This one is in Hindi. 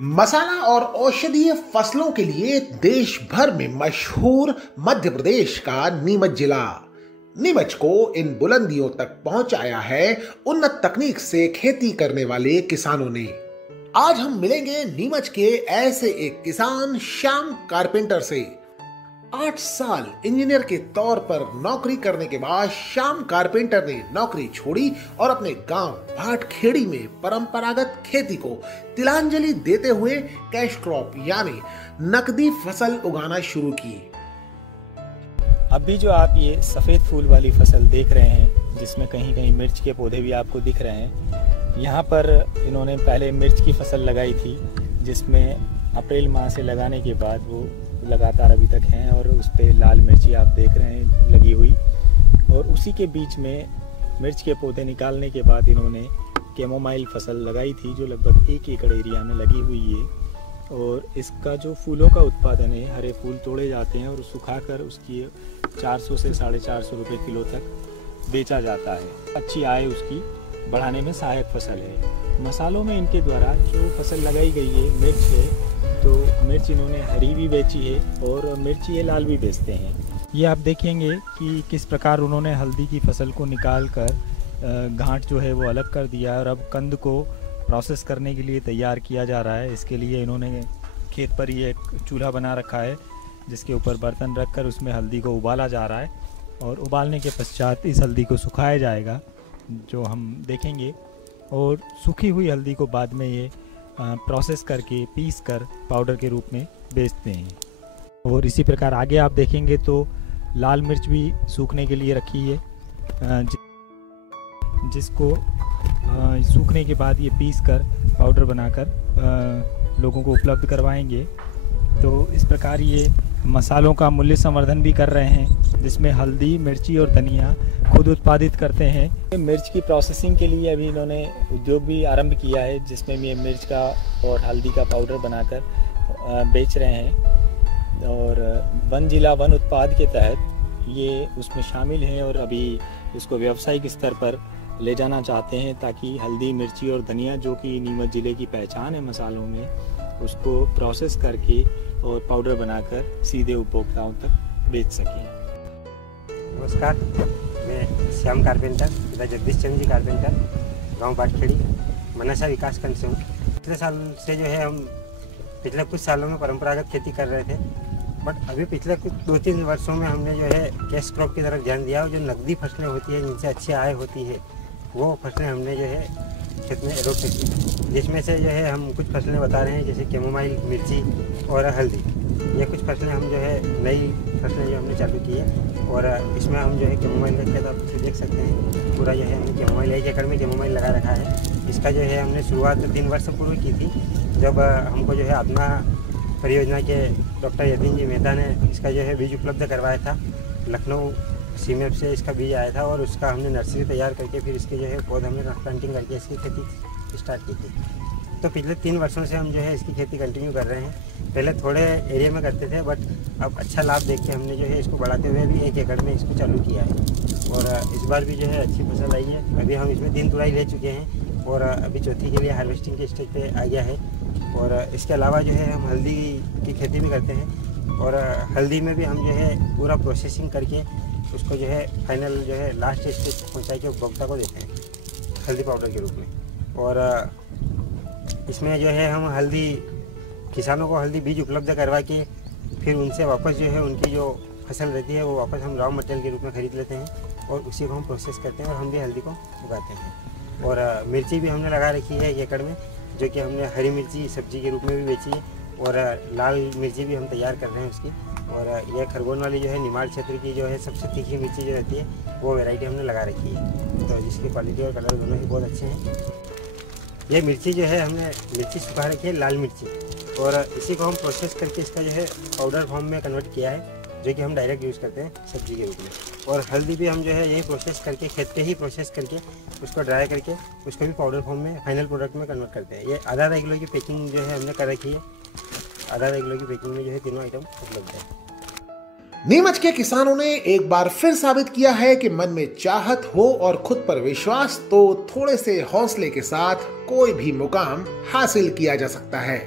मसाला और औषधीय फसलों के लिए देश भर में मशहूर मध्य प्रदेश का नीमच जिला नीमच को इन बुलंदियों तक पहुंचाया है उन्नत तकनीक से खेती करने वाले किसानों ने। आज हम मिलेंगे नीमच के ऐसे एक किसान श्याम कारपेंटर से। 8 साल इंजीनियर के तौर पर नौकरी करने के बाद श्याम कारपेंटर ने नौकरी छोड़ी और अपने गांव भाटखेड़ी में परंपरागत खेती को तिलांजलि देते हुए कैश क्रॉप यानी नकदी फसल उगाना शुरू की। अभी जो आप ये सफ़ेद फूल वाली फसल देख रहे हैं, जिसमें कहीं कहीं मिर्च के पौधे भी आपको दिख रहे हैं, यहाँ पर इन्होंने पहले मिर्च की फसल लगाई थी, जिसमें अप्रैल माह से लगाने के बाद वो लगातार अभी तक हैं और उस पर लाल मिर्ची आप देख रहे हैं लगी हुई। और उसी के बीच में मिर्च के पौधे निकालने के बाद इन्होंने कैमोमाइल फसल लगाई थी, जो लगभग 1 एकड़ एरिया में लगी हुई है। और इसका जो फूलों का उत्पादन है, हरे फूल तोड़े जाते हैं और सुखाकर उसकी 400 से 450 रुपये किलो तक बेचा जाता है। अच्छी आय उसकी बढ़ाने में सहायक फसल है। मसालों में इनके द्वारा जो फसल लगाई गई है मिर्च है, तो मिर्च इन्होंने हरी भी बेची है और मिर्ची ये लाल भी बेचते हैं। ये आप देखेंगे कि किस प्रकार उन्होंने हल्दी की फसल को निकाल कर गांठ जो है वो अलग कर दिया और अब कंद को प्रोसेस करने के लिए तैयार किया जा रहा है। इसके लिए इन्होंने खेत पर ये एक चूल्हा बना रखा है, जिसके ऊपर बर्तन रखकर उसमें हल्दी को उबाला जा रहा है और उबालने के पश्चात इस हल्दी को सुखाया जाएगा, जो हम देखेंगे। और सूखी हुई हल्दी को बाद में ये प्रोसेस करके पीस कर पाउडर के रूप में बेचते हैं। और इसी प्रकार आगे आप देखेंगे तो लाल मिर्च भी सूखने के लिए रखी है, जिसको सूखने के बाद ये पीस कर पाउडर बनाकर लोगों को उपलब्ध करवाएंगे। तो इस प्रकार ये मसालों का मूल्य संवर्धन भी कर रहे हैं, जिसमें हल्दी, मिर्ची और धनिया खुद उत्पादित करते हैं। मिर्च की प्रोसेसिंग के लिए अभी इन्होंने उद्योग भी आरंभ किया है, जिसमें भी मिर्च का और हल्दी का पाउडर बनाकर बेच रहे हैं। और वन जिला वन उत्पाद के तहत ये उसमें शामिल हैं और अभी इसको व्यावसायिक स्तर पर ले जाना चाहते हैं, ताकि हल्दी, मिर्ची और धनिया, जो कि नीमच ज़िले की पहचान है मसालों में, उसको प्रोसेस करके और पाउडर बनाकर सीधे उपभोक्ताओं तक बेच सकें। नमस्कार, मैं श्याम कारपेंटर, पिता जगदीश चंद्र जी कारपेंटर, गांव भाटखेड़ी, मनसा विकास खंड से हूँ। पिछले साल से जो है हम पिछले कुछ सालों में परंपरागत खेती कर रहे थे, बट अभी पिछले कुछ 2-3 वर्षों में हमने जो है कैश क्रॉप की तरफ ध्यान दिया और जो नकदी फसलें होती है, जिनसे अच्छी आय होती है, वो फसलें हमने जो है खेत में एडोप्ट की, जिसमें से जो है हम कुछ फसलें बता रहे हैं, जैसे कैमोमाइल, मिर्ची और हल्दी। ये कुछ फसलें हम जो है नई फसलें जो हमने चालू की है। और इसमें हम जो है कैमोमाइल का खेत आप देख सकते हैं, पूरा जो है हमने कैमोमाइल 1 एकड़ में कैमोमाइल लगा रखा है। इसका जो है हमने शुरुआत 3 वर्ष पूर्व की थी, जब हमको जो है आत्मा परियोजना के डॉक्टर यतीन जी मेहता ने इसका जो है बीज उपलब्ध करवाया था। लखनऊ सीमेप से इसका बीज आया था और उसका हमने नर्सरी तैयार करके फिर इसके जो है पौधे हमने ट्रांसप्लांटिंग करके इसकी खेती स्टार्ट की थी। तो पिछले 3 वर्षों से हम जो है इसकी खेती कंटिन्यू कर रहे हैं। पहले थोड़े एरिया में करते थे, बट अब अच्छा लाभ देख के हमने जो है इसको बढ़ाते हुए भी 1 एकड़ में इसको चालू किया है। और इस बार भी जो है अच्छी फसल आई है। अभी हम इसमें 3 तुड़ाई ले चुके हैं और अभी चौथी के लिए हार्वेस्टिंग के स्टेज पे आ गया है। और इसके अलावा जो है हम हल्दी की खेती भी करते हैं और हल्दी में भी हम जो है पूरा प्रोसेसिंग करके उसको जो है फाइनल जो है लास्ट स्टेज पहुँचा के उपभोक्ता को देते हैं हल्दी पाउडर के रूप में। और इसमें जो है हम हल्दी किसानों को हल्दी बीज उपलब्ध करवा के फिर उनसे वापस जो है उनकी जो फसल रहती है वो वापस हम रॉ मटेरियल के रूप में ख़रीद लेते हैं और उसी को हम प्रोसेस करते हैं और हम भी हल्दी को उगाते हैं। और मिर्ची भी हमने लगा रखी है 1 एकड़ में, जो कि हमने हरी मिर्ची सब्जी के रूप में भी बेची है और लाल मिर्ची भी हम तैयार कर रहे हैं उसकी। और यह खरगोन वाली जो है निमाड़ क्षेत्र की जो है सबसे तीखी मिर्ची जो रहती है, वो वैरायटी हमने लगा रखी है, तो जिसकी क्वालिटी और कलर दोनों ही बहुत अच्छे हैं। ये मिर्ची जो है हमने मिर्ची सुखा रखी है, लाल मिर्ची, और इसी को हम प्रोसेस करके इसका जो है पाउडर फॉर्म में कन्वर्ट किया है, जो कि हम डायरेक्ट यूज़ करते हैं सब्जी के रूप में। और हल्दी भी हम जो है यही प्रोसेस करके खेत पे ही प्रोसेस करके उसको ड्राई करके उसको भी पाउडर फॉर्म में फाइनल प्रोडक्ट में कन्वर्ट करते हैं। ये आधा किलो की पैकिंग जो है हमने कर रखी है। आधा किलो की पैकिंग में जो है तीनों आइटम उपलब्ध है। नीमच के किसानों ने एक बार फिर साबित किया है कि मन में चाहत हो और खुद पर विश्वास, तो थोड़े से हौसले के साथ कोई भी मुकाम हासिल किया जा सकता है।